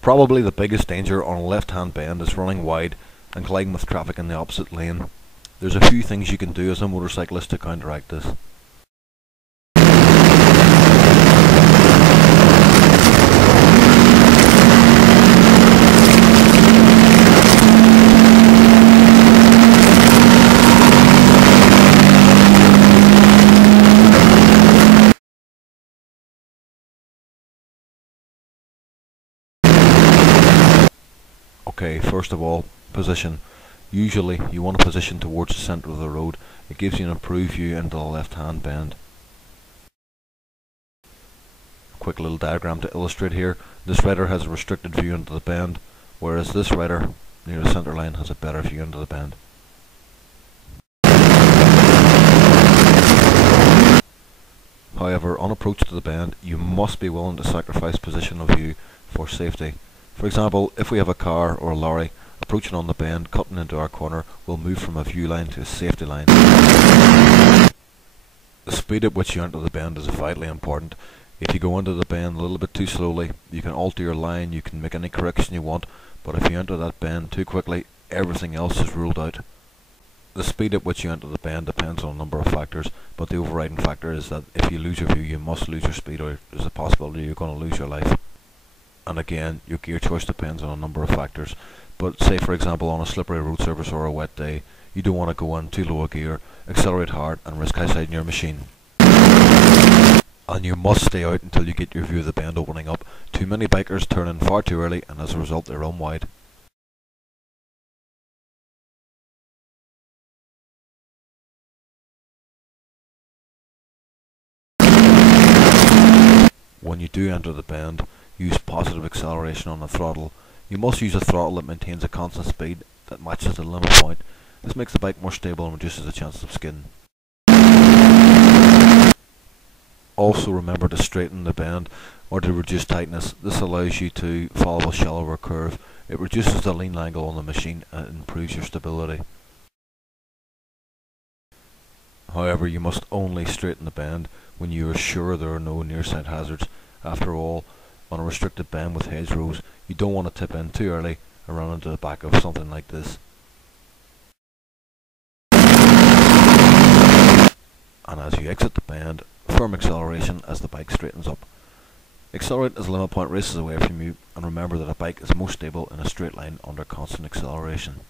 Probably the biggest danger on a left-hand bend is running wide and colliding with traffic in the opposite lane. There's a few things you can do as a motorcyclist to counteract this. Okay, first of all, position. Usually you want to position towards the centre of the road. It gives you an improved view into the left hand bend. A quick little diagram to illustrate here. This rider has a restricted view into the bend, whereas this rider near the centre line has a better view into the bend. However, on approach to the bend, you must be willing to sacrifice position of view for safety. For example, if we have a car or a lorry approaching on the bend, cutting into our corner, we'll move from a view line to a safety line. The speed at which you enter the bend is vitally important. If you go into the bend a little bit too slowly, you can alter your line, you can make any correction you want, but if you enter that bend too quickly, everything else is ruled out. The speed at which you enter the bend depends on a number of factors, but the overriding factor is that if you lose your view, you must lose your speed, or there's a possibility you're going to lose your life. And again, your gear choice depends on a number of factors. But say for example on a slippery road surface or a wet day, you don't want to go in too low a gear, accelerate hard and risk high-siding your machine. And you must stay out until you get your view of the bend opening up. Too many bikers turn in far too early and as a result they run wide. When you do enter the bend, use positive acceleration on the throttle. You must use a throttle that maintains a constant speed that matches the limit point. This makes the bike more stable and reduces the chance of skidding. Also remember to straighten the bend or to reduce tightness. This allows you to follow a shallower curve. It reduces the lean angle on the machine and improves your stability. However, you must only straighten the bend when you are sure there are no near-side hazards. After all, on a restricted bend with hedgerows, you don't want to tip in too early and run into the back of something like this. And as you exit the bend, firm acceleration as the bike straightens up. Accelerate as the limit point races away from you, and remember that a bike is most stable in a straight line under constant acceleration.